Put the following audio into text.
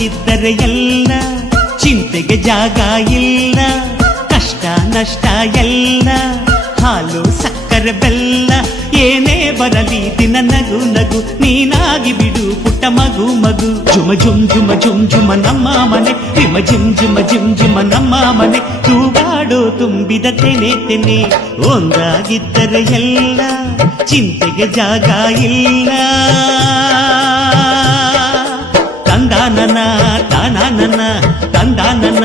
ಒಂದಾಗಿದ್ದರೆ ಎಲ್ಲ ಚಿಂತೆಗೆ ಜಾಗ ಇಲ್ಲ, ಕಷ್ಟ ನಷ್ಟ ಎಲ್ಲ ಹಾಲು ಸಕ್ಕರೆ ಬೆಲ್ಲ ಏನೇ ಬರಲಿ ದಿನ ನಗು ನಗು ನೀನಾಗಿ ಬಿಡು ಪುಟ್ಟ ಮಗು ಮಗು. ಜುಮ ಜುಮ್ ಜುಮ ಜುಮ್ ಜುಮ ನಮ್ಮ ಮನೆ, ರಿಮ ಜಿಮ್ ಜಿಮ ಜಿಮ್ ಜಿಮ ನಮ್ಮ ಮನೆ, ತೂಗಾಡೋ ತುಂಬಿದ ತೆನೆ ತೆನೆ. ಒಂದಾಗಿದ್ದರೆ ಎಲ್ಲ ಚಿಂತೆಗೆ ಜಾಗ ಇಲ್ಲ. ತಂದಾನನ ತಾನಾನನ ತಂದಾನನ